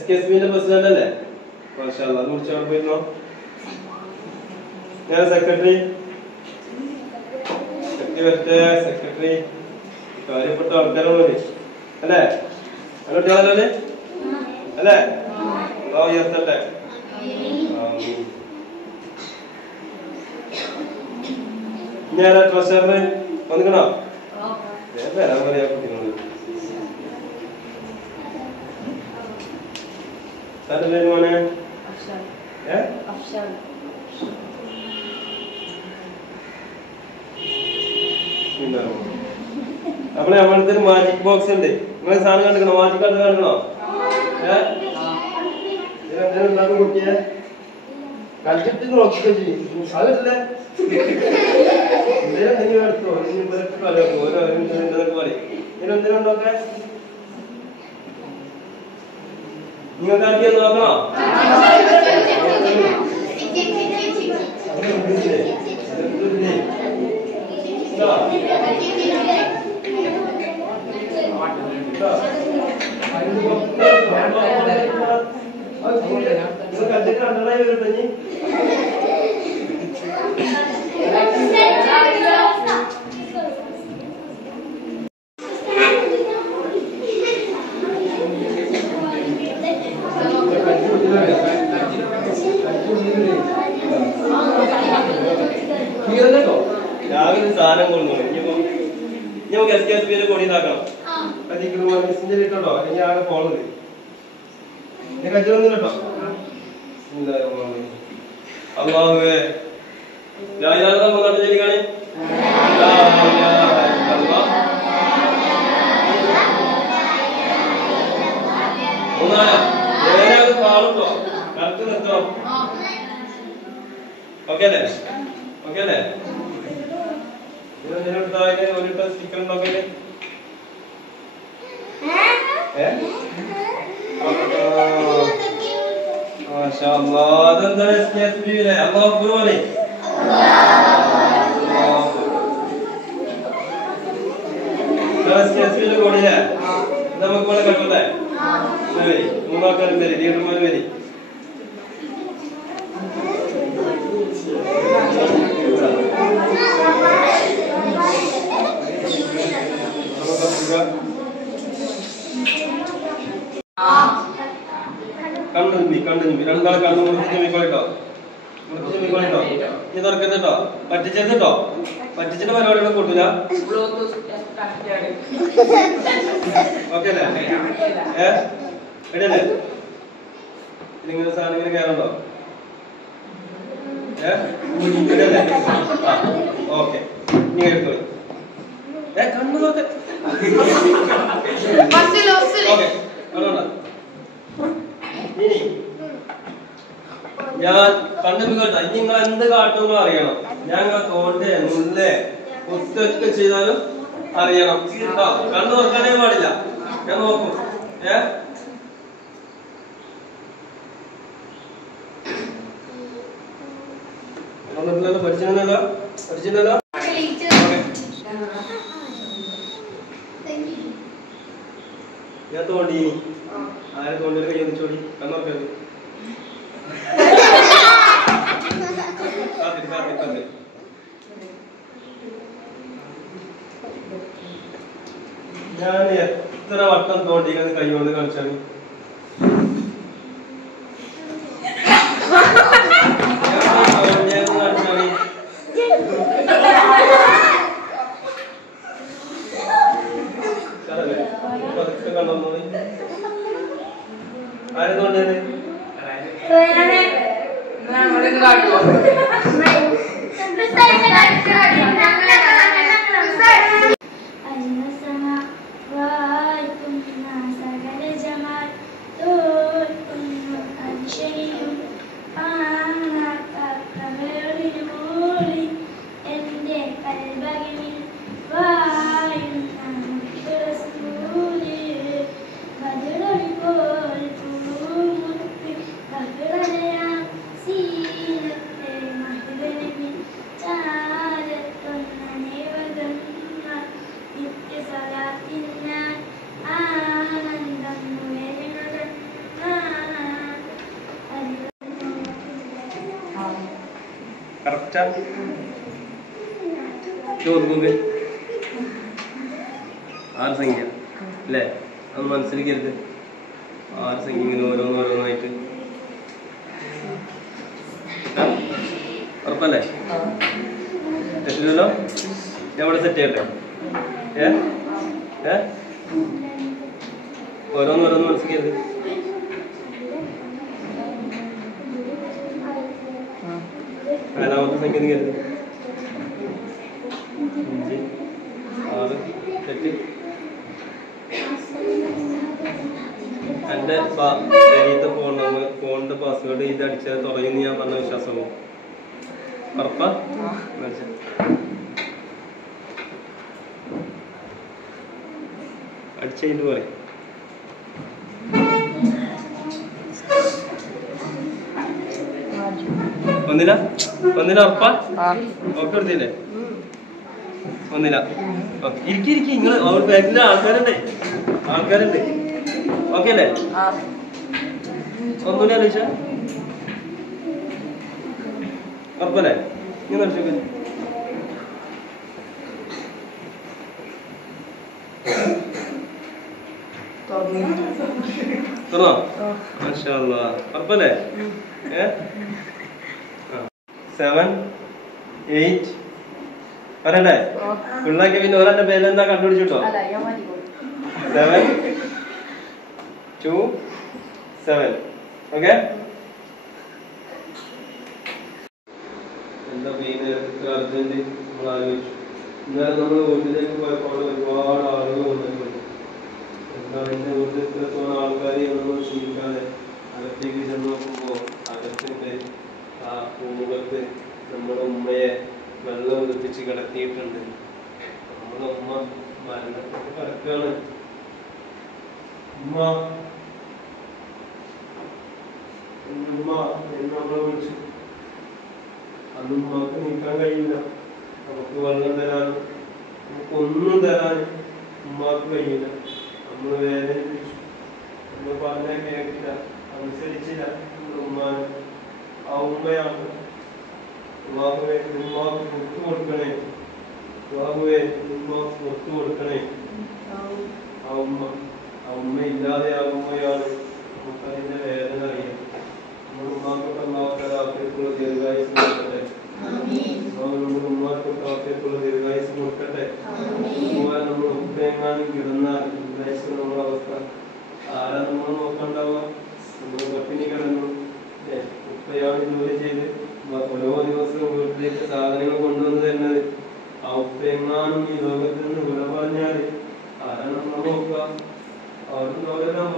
SKSB president അല്ലേ? മാഷാഅല്ലാഹ്. അത് കുറിച്ച് അവിടെ പോയിരുന്നോ? ഞാൻ സെക്രട്ടറി കാര്യപ്പെട്ട ആൾക്കാരാണ് അല്ലേ? കുട്ടികളല്ലേ അല്ലേ? ഉയർത്തട്ടെ. ഞാൻ ട്രഷററ് വന്നിക്കണോ? വരാൻ പറയാ കുട്ടികളോട്. സാറല്ലേ മോനെ? നമ്മളെ നമ്മളടുത്തൊരു മാജിക് ബോക്സ് ഉണ്ട്. നിങ്ങളെ സാധനം കണ്ടിക്കണോ? Magic card കണ്ടിക്കണോ? കുട്ടിയെ കളിച്ചിട്ട് നോക്കിക്കോ ചെയ്യും. അതല്ലേ എന്തെങ്കിലും എടുത്തോ കളിയാക്കോ പറയും. ഇതിനെന്തിനുണ്ടോക്കെ നിങ്ങൾക്ക് ആക്കിയത് നോക്കണോ? രാവിലെ സാധനം കൊണ്ടുപോയി നമുക്ക് SKSB കൊടി ഇതാക്കണം. ഇട്ടോ അല്ലെങ്കിൽ ആകെ പോണത് കച്ചവടം കേട്ടോ. അല്ലാഹുവേ ചൊല്ലിക്കാണി. പാടുണ്ടോ? കറക്റ്റ് നിർത്തോ? ഓക്കെ അല്ലേ? ഓക്കെ അല്ലേ? സ്റ്റിക്കർ ഉണ്ടോക്കെ? അതെന്താ SKSB അല്ലാഹു പോലെ SKSB കൂടില്ലേ? നമുക്ക് പോലെ കട്ടട്ടെ. വരി മൂന്നാൾക്കാരും വരി, ലീഡർമാര് വരി. കണ്ടു രണ്ടാളെ കണ്ണു മുറിച്ചിട്ടോ. നീ തുറക്കരുതട്ടോ. പറ്റിച്ചെടുത്തോ. പറ്റിച്ചിട്ട് പരിപാടികളെ കൂട്ടില്ല. ഓക്കെ അല്ലേ? എടല്ലേ നിങ്ങളുടെ സാധനം ഇങ്ങനെ കയറുണ്ടോ? ഓക്കെ നീ എടുത്തോ. കണ്ണു നോക്ക. ഓക്കെ അതുകൊണ്ടാ ഇനി ഞാൻ കണ്ണു കേട്ടോ. ഇനി നിങ്ങൾ എന്ത് കാട്ടുമെന്ന് അറിയണം. ഞങ്ങൾ തോണ്ടേ മുല്ലേ കുത്തൊക്കെ ചെയ്താലും അറിയണം കേട്ടോ. കണ്ണു നോക്കാനേ പാടില്ല. ഞാൻ നോക്കും. പഠിച്ചിട്ടുണ്ടല്ലോ പഠിച്ചിട്ടുണ്ടല്ലോ. ഞാൻ തോണ്ടി ആരെ തോണ്ടിയൊരു കൈ ഒന്നിച്ചോടി. കണ്ണോർക്കത് ഞാൻ എത്ര വട്ടം തോണ്ടിക്കുന്നത് കൈ കൊണ്ട് കളിച്ചാണ്. ആരെ തോണ്ടിയത്? സകല ജമാൽ കറക്റ്റാ ചോദിക്കുന്നത് 6 സംഖ്യ അല്ലേ? അത് മനസ്സിലാക്കരുത്. 6 സംഖ്യ ഇങ്ങനെ ഓരോന്നോരോന്നായിട്ട് ഉറപ്പല്ലേ? തെറ്റില്ലല്ലോ? ഞാൻ ഇവിടെ സെറ്റ് ചെയ്യട്ടെ. ഓരോന്നോരോന്ന് മനസ്സിലാക്കരുത്. നാലാമത്തെ സംഖ്യ കരുത്. 5 6 8. എൻ്റെ ശരീരത്തെ ഫോണിന്റെ പാസ്വേഡ് ഇത് അടിച്ചാൽ തുടങ്ങി ഞാൻ പറഞ്ഞ വിശ്വാസമോ? ഉറപ്പാ? അടിച്ചതിന് പറയും. ഒന്നില്ല ഉറപ്പാ? ഓക്കെ എടുത്തില്ലേ? ഒന്നില്ല. ഇരിക്കി നിങ്ങൾ ബാക്കിൽ ആൾക്കാരുണ്ട് ഓക്കെ അല്ലേ? ഒന്നുമില്ല ആലോചിച്ച ഉറപ്പല്ലേ? നീ നടിച്ചോക്കെ തുറന്നോ? മാഷാ അല്ലാഹ്. ഉറപ്പല്ലേ? 7 8 പറയണ്ടേ? പിള്ളേക്ക് പിന്നെ ഒരാളുടെ പേരെന്താ കണ്ടുപിടിച്ചിട്ടോ? 7 2 7. ഓക്കെ? എന്താ ഇത്ര അർജന്റ് നമ്മൾ ആലോചിച്ചു. ഇന്നലെ നമ്മൾ വീട്ടിലേക്ക് പോയപ്പോൾ ഒരുപാട് ആളുകൾ വന്നിട്ടുണ്ട്. എന്താണ് എന്റെ വീട്ടിൽ ഇത്രത്തോളം ആൾക്കാർ നമ്മൾ ചിന്തിക്കാതെ അകത്തേക്ക് ചെന്ന് നോക്കുമ്പോൾ അകത്തിന്റെ ആ പൂമുഖത്ത് നമ്മുടെ ഉമ്മയെ വെള്ളം ഒതുപ്പിച്ച് കിടത്തിയിട്ടുണ്ട്. നമ്മുടെ ഉമ്മ മരണത്തിൽ കിടക്കുകയാണ്. ഉമ്മ നമ്മളെ വിളിച്ചു. അന്ന് ഉമ്മക്ക് നീക്കാൻ കഴിയില്ല. നമുക്ക് വെള്ളം തരാനും നമുക്കൊന്നും തരാനും ഉമ്മാക്ക് കഴിയില്ല. നമ്മൾ വേദനിപ്പിച്ചു. നമ്മൾ പറഞ്ഞാൽ കേൾക്കില്ല, അനുസരിച്ചില്ല. ഉമ്മാന് ആ ഉമ്മയാണ്. ഉമ്മാക്ക് മുത്തു കൊടുക്കണേ, ഉമ്മാക്ക് മുത്തു കൊടുക്കണേ. ആ ഉമ്മ ഇല്ലാതെയാകുമ്പോഴാണ് നമുക്കതിന്റെ വേദന അറിയാം. നമ്മുടെ ഉമ്മാക്കൊക്കെ ഉമ്മാക്കുള്ള ദീർഘായുസ് കൊടുക്കട്ടെ. നമ്മുടെ ഉമ്മാക്കൊക്കെ ആഫിയത്തുള്ള ദീർഘായുസ് കൊടുക്കട്ടെ. അതുപോലെ നമ്മൾ ഉപ്പയെങ്ങാനും കിടന്നാൽ ദീർഘായുസ് നമ്മുടെ അവസ്ഥ ആരാ നമ്മൾ നോക്കണ്ടാവുക? നമ്മൾ പട്ടിണി കിടന്നു. ഉപ്പയാണ് ജോലി ചെയ്ത് ഓരോ ദിവസവും വീട്ടിലേക്ക് സാധനങ്ങൾ കൊണ്ടുവന്ന് തരുന്നത്. ആ ഉപ്പയെങ്ങാനും ഈ ലോകത്തിൽ നിന്ന് വില പറഞ്ഞാല് ആരാണ് നമ്മൾ നോക്കുക? അവർക്ക് ലോകെല്ലാം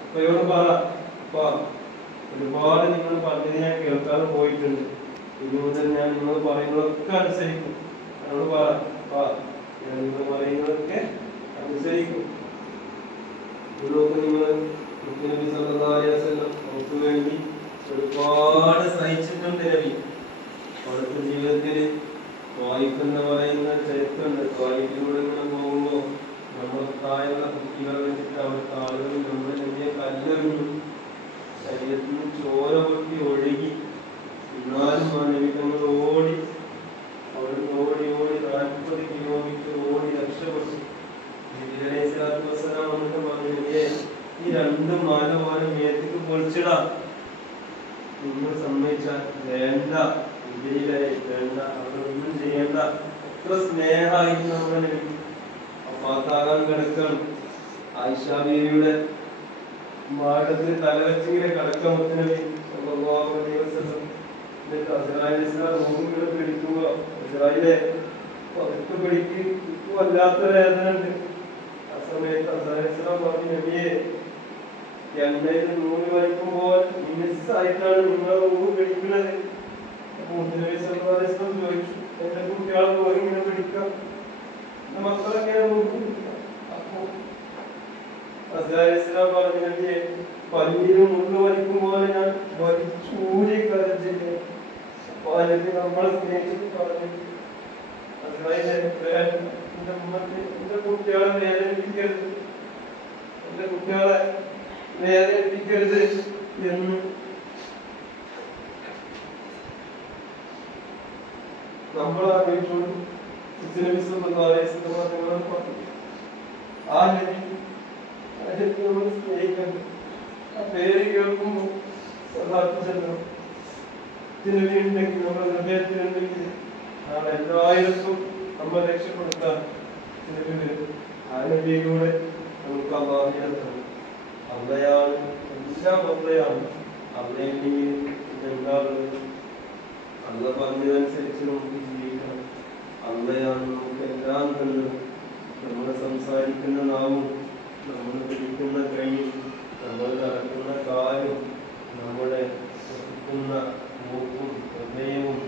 ഉപ്പയോട് പറ, ഉപ്പ ഒരുപാട് നിങ്ങൾ പറഞ്ഞത് ഞാൻ കേൾക്കാതെ പോയിട്ടുണ്ട്. ഇനി മുതൽ ഞാൻ നിങ്ങൾ പറയുന്നതൊക്കെ അനുസരിക്കും. എന്നോട് പറ, ഞാൻ നിങ്ങൾ പറയുന്നതൊക്കെ അനുസരിക്കും. നിങ്ങൾ നബി സല്ലല്ലാഹു അലൈഹി വസല്ലം നമുക്ക് വേണ്ടി ഒരുപാട് സഹിച്ചിട്ടുണ്ട്. നബി അവിടുത്തെ ജീവിതത്തിൽ ത്വായിഫ് എന്ന് പറയുന്ന ചരിത്രമുണ്ട്. ത്വായിഫിലൂടെ ഇങ്ങനെ പോകുമ്പോൾ നമ്മുടെ താഴെയുള്ള കുട്ടികളെ വെച്ചിട്ട് അവിടുത്തെ ആളുകൾ നമ്മുടെ നബിയെ കല്ലെറിഞ്ഞു. ശരീരത്തിൽ നിന്ന് ചോര പൊട്ടി ഒഴുകി. എന്നാലും ആ നബി തങ്ങൾ ഓടി, അവിടുന്ന് ഓടി 40 കിലോമീറ്റർ ഓടി രക്ഷപ്പെട്ടു. നബി അലൈഹി സ്വലാത്തു വസ്സലാം വന്നിട്ട് പറഞ്ഞു, നബിയെ ഈ 2 മല പോലെ മേത്തേക്ക് പൊളിച്ചിടാ. നിങ്ങൾ സമ്മതിച്ചാൽ വേണ്ട, വേണ്ട, അവരൊന്നും ചെയ്യേണ്ട. എത്ര സ്നേഹമായിരുന്നു നമ്മുടെ നബി. അപ്പാത്താകാൻ കിടക്കണം. ആയിഷാ ബീവിയുടെ മാടത്തിൽ തലവെച്ചിങ്ങനെ കിടക്കാൻ മുത്തനബി സല്ലല്ലാഹു അലൈഹി വസല്ലം. എന്നിട്ട് അസ്റായീൽ റൂമിൽ പിടിക്കുക. അസ്റായീലെ പതുക്കെ പിടിക്ക്, വല്ലാത്ത വേദന ഉണ്ട്. ആ സമയത്ത് അസ്റായീൽ പറഞ്ഞു, നബിയെ എണ്ണയിൽ നൂല് വലിക്കുമ്പോൾ മിസ്സായിട്ടാണ് നിങ്ങളെ റൂമ് പിടിക്കുന്നത്. മുത്തനബി സല്ലല്ലാഹു അലൈഹി വസല്ലം ചോദിച്ചു, എന്റെ കുട്ടികളെ പോയി ഇങ്ങനെ പിടിക്കാം, മക്കളൊക്കെ അപ്പൊ പറഞ്ഞു, നബിയെ പല്ലിയിലും മുള്ളു വലിക്കും പോലെ ഞാൻ വലിച്ചൂരി കരച്ചില്ലേ. അപ്പൊ അതിന് നമ്മളെ സ്നേഹിച്ചിട്ട് പറഞ്ഞു, എന്റെ കുട്ടികളെ വേദനിപ്പിക്കരുത്, എന്റെ കുട്ടികളെ വേദനിപ്പിക്കരുത് എന്ന് നമ്മളാണെങ്കിലും ആ നബി നമ്മൾ സ്നേഹിക്കണം. ആ പേര് കേൾക്കുമ്പോൾ ഉണ്ടെങ്കിൽ നമ്മുടെ ഹൃദയത്തിലുണ്ടെങ്കിൽ നാളെ എല്ലായിടത്തും നമ്മൾ രക്ഷപ്പെടുത്താൻ ആ നബിയിലൂടെ നമുക്ക് അള്ളാഹിനെത്തണം. അള്ളയാണ്, എല്ലാം അള്ളയാണ്. അള്ളയെങ്കിൽ ഇതെന്താണുള്ളത്? അള്ള പറഞ്ഞതനുസരിച്ച് നമുക്ക് ജീവിക്കണം. അള്ളയാണ് നമുക്ക് എല്ലാം തന്നത്. നമ്മൾ സംസാരിക്കുന്ന നാവും, നമ്മൾ പിടിക്കുന്ന കൈയും, നമ്മൾ നടക്കുന്ന കാലും, നമ്മുടെ ശ്വസിക്കുന്ന മൂക്കും ഹൃദയവും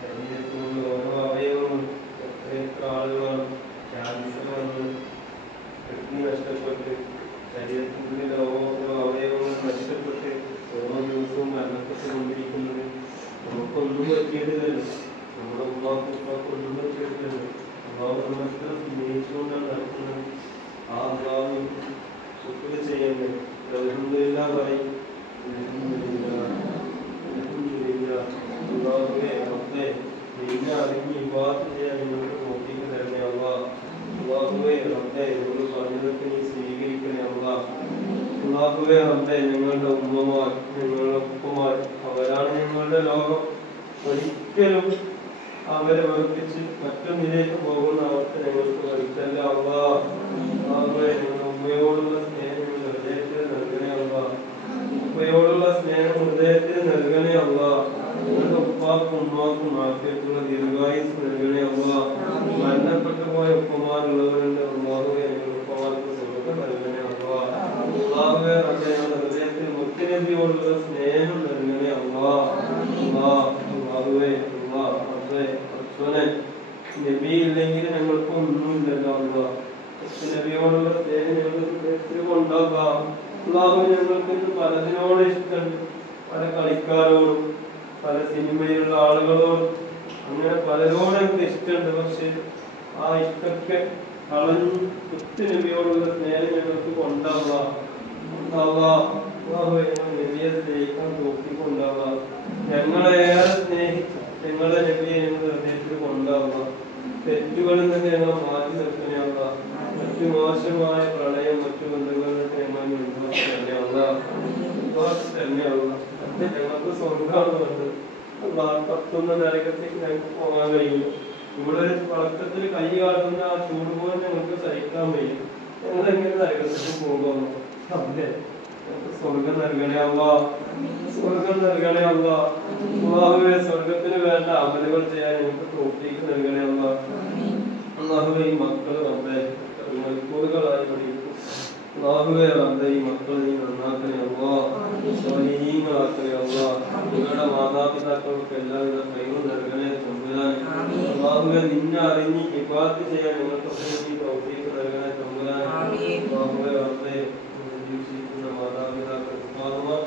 ശരീരത്തിലുള്ള ഓരോ അവയവവും എത്ര ആളുകളാണ് ക്യാൻസർ വന്ന് കിഡ്നി നഷ്ടപ്പെട്ട് ശരീരത്തിനുള്ളിൽ ഓരോ അവയവങ്ങൾ നഷ്ടപ്പെട്ട് ഓരോ ദിവസവും മരണപ്പെട്ടുകൊണ്ടിരിക്കുന്നത്. നമുക്കൊന്നും പറ്റിയിട്ടില്ലല്ലോ, നമ്മുടെ ഉമ്മാക്കും ഉപ്പാക്കും ഒന്നും പറ്റിയിട്ടില്ലല്ലോ. അള്ളാഹു നമ്മളെത്ര സ്നേഹിച്ചുകൊണ്ടാണ് നടക്കുന്നത്. ആ അള്ളാഹു ശുക്ർ ചെയ്യണ്ടേ? അൽഹംദുലില്ലാഹ് പറയും. അള്ളാഹുവേ റബ്ബേ, നിന്നെ അറിഞ്ഞ് ഇബാദത്ത് ചെയ്യാൻ നിങ്ങൾക്ക് തോഫീക്ക് തരണേ അല്ലാഹ്. അള്ളാഹുവേ റബ്ബേ, നിങ്ങൾ പറഞ്ഞതൊക്കെ നീ സ്വീകരിക്കണേ അല്ലാഹ്. അള്ളാഹുവേ റബ്ബേ, ഞങ്ങളുടെ ഉമ്മമാർ, ഞങ്ങളുടെ ഉപ്പമാർ, അവരാണ് ഞങ്ങളുടെ ലോകം. ഒരിക്കലും അവരെ വെറുപ്പിച്ച് മറ്റൊന്നിലേക്ക് പോകുന്ന അവസ്ഥ ഞങ്ങൾക്ക് വരുത്തല്ല അല്ലാഹ്. അള്ളാഹുവേ, ഞങ്ങളുടെ ഉമ്മയോടുള്ള സ്നേഹം ഞങ്ങളുടെ ഹൃദയത്തിൽ നൽകണേ അല്ലാഹ്. ഉപ്പയോടുള്ള സ്നേഹം ഹൃദയത്തിൽ നൽകണേ അല്ലാഹ്. ഞങ്ങളുടെ ഉപ്പാക്കും ഉമ്മാക്കും ആഫിയത്തുള്ള ദീർഘായുസ് നൽകണേ അല്ലാഹ്. മരണപ്പെട്ടു പോയ ഉപ്പമാരുള്ളവരുണ്ട്. അള്ളാഹുവേ, ഞങ്ങളുടെ ഉപ്പമാർക്ക് സ്വർഗ്ഗം നൽകണേ അല്ലാഹ്. അള്ളാഹുവേ റബ്ബേ, ഞങ്ങളുടെ ഹൃദയത്തിൽ മുത്തുനബിയോടുള്ള സ്നേഹം നൽകണേ അല്ലാഹ്. അള്ളാഹുവേ റബ്ബേ റബ്ബേ, നബി ഇല്ലെങ്കിൽ ഞങ്ങൾക്ക് ഒന്നുമില്ലല്ലോ അല്ലാഹ്. നബിയോടുള്ള സ്നേഹം ഞങ്ങളുടെ ഹൃദയത്തിൽ കൊണ്ടാകാം. അള്ളാഹു ഞങ്ങൾക്ക് ഇന്ന് പലതിനോട് ഇഷ്ടമുണ്ട്. പല കളിക്കാരോടും പല സിനിമയിലുള്ള ആളുകളോടും അങ്ങനെ പലരോടും ഞങ്ങൾക്ക് ഇഷ്ടമുണ്ട്. പക്ഷെ ആ ഇഷ്ടമൊക്കെ കളഞ്ഞ് നബിയോടുള്ള സ്നേഹം ഞങ്ങൾക്ക് കൊണ്ടാവാം. നബിയെ സ്നേഹിക്കാൻ തോക്കിക്കൊണ്ടാവാം. ഞങ്ങളേറെ സ്നേഹിച്ചു ഞങ്ങളെ നബിയെ ഞങ്ങളുടെ ഹൃദയത്തിൽ കൊണ്ടാവാം. തെറ്റുകളിൽ നിന്ന് ഞങ്ങൾ മാറ്റി നിർത്തണയാവാം. മറ്റു മോശമായ പ്രളയം, മറ്റു ബന്ധങ്ങളിലൊക്കെ ഞങ്ങൾ ഞങ്ങൾക്ക് സ്വർഗ്ഗമാണ് വേണ്ടത്. കത്തുന്ന നരകത്തേക്ക് ഞങ്ങൾക്ക് പോകാൻ കഴിയില്ല. ഇവിടെ ഒരു പളക്കത്തിൽ കൈ കാട്ടുന്ന ആ ചൂട് പോലെ ഞങ്ങൾക്ക് സഹിക്കാൻ കഴിയും. ഞങ്ങൾ എങ്ങനെ നരകത്തേക്ക് പോകുന്നു? അതെ, ഞങ്ങൾക്ക് സ്വർഗം നൽകണേ അല്ലാഹ്. സ്വർഗം നൽകണേ അല്ലാഹ്. അല്ലാഹുവേ, സ്വർഗത്തിന് വേണ്ട അമലുകൾ ചെയ്യാൻ ഞങ്ങൾക്ക് തൗഫീഖ് നൽകണേ അല്ലാഹ്. അല്ലാഹുവേ, ഈ മക്കൾ റബ്ബേ മൽക്കൂറുകളായി പഠിക്കും. അല്ലാഹുവേ റബ്ബേ, ഈ മക്കൾ നീ നന്നാക്കണേ അല്ലാഹ്. സ്വാലിഹീങ്ങളാക്കണേ അല്ലാഹ്. നിങ്ങളുടെ മാതാപിതാക്കൾക്ക് എല്ലാവിധ കൈകൾ നൽകണേ തമ്പുരാനെ. അല്ലാഹുവേ, നിന്നെ അറിഞ്ഞ് ഇബാദത്ത് ചെയ്യാൻ ഞങ്ങൾക്ക് തൗഫീഖ് നൽകണേ തമ്പുരാനെ. അല്ലാഹുവേ റബ്ബേ, ജീവിച്ചിരിക്കുന്ന മാതാപിതാക്കൾ ഉപ്പാമാർ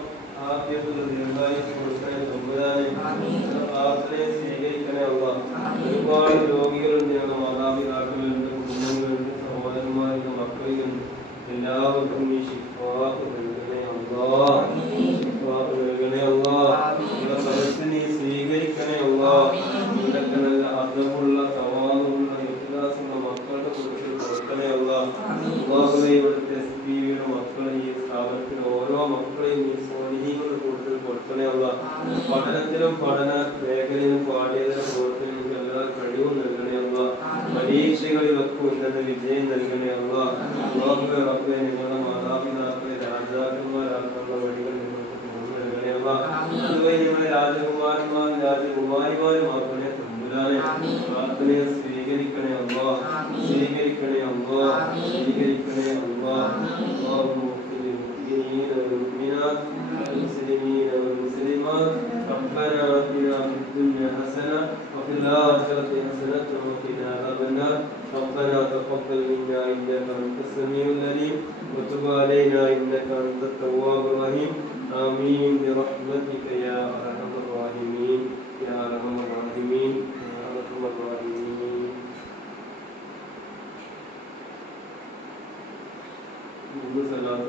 ആഫിയത്തുള്ള ദീർഘായുസ്സ് കൊടുക്കണേ തമ്പുരാനെ. പ്രാർത്ഥനയെ സ്വീകരിക്കണേ അല്ലാഹ്. ഒരുപാട് രോഗികളുണ്ട്, ഞങ്ങളുടെ മാതാപിതാക്കളുണ്ട്, കുടുംബങ്ങളുണ്ട്, സഹോദരന്മാരുണ്ട്, മക്കളുണ്ട്. എല്ലാവർക്കും നീ ശിഫാഅ് നൽകണേ അല്ലാഹ്. ശിഫാഅ് നൽകണേ അല്ലാഹ്. നമ്മുടെ സദസ്സ് നീ സ്വീകരിക്കണേ അല്ലാഹ്. നിനക്ക് നല്ല അദബുള്ള തവാദുള്ള ഇഖ്ലാസുള്ള മക്കളുടെ കൂട്ടത്തിൽ കൊടുക്കണേ അല്ലാഹ്. അല്ലാഹുവേ, ഇവിടുത്തെ എസ്ബിയുടെ മക്കളെ ഈ സ്ഥാപനത്തിൽ ഓരോ മക്കളെയും നീ സ്വാലിഹീങ്ങളുടെ കൂട്ടത്തിൽ കൊടുക്കണേ അല്ലാഹ്. പഠനത്തിലും പഠന മേഖലയിലും പാഠ്യേതര പ്രവർത്തനങ്ങൾക്ക് എല്ലാ കഴിവും നൽകണേ അല്ലാഹ്. പരീക്ഷകളിലൊക്കെ ഉന്നത വിജയം നൽകണേ അല്ലാഹ്. അല്ലാഹുവേ റബ്ബേ, ഞങ്ങളുടെ മാതാപിതാക്കളെ രാജാക്കന്മാരാക്കാനുള്ള വഴികൾ നിങ്ങൾക്ക് തുറന്നു നൽകണേ അല്ലാഹ്. അതുവഴി ഞങ്ങളെ രാജകുമാരന്മാരും രാജകുമാരിമാരുമാക്കണേ തമ്പുരാനെ. പ്രാർത്ഥനയെ സ്വീകരിക്കണേ അല്ലാഹ്. സ്വീകരിക്കണേ അല്ലാഹ്. സ്വീകരിക്കണേ അല്ലാഹ്. المسلمين والمسلمات ربنا آتنا في الدنيا حسنة وفي الآخرة حسنة وقنا عذاب النار. ربنا تقبل منا إنك أنت السميع العليم وتب علينا إنك أنت التواب الرحيم. آمين برحمتك يا أرحم الراحمين يا أرحم الراحمين يا أرحم الراحمين. صلاة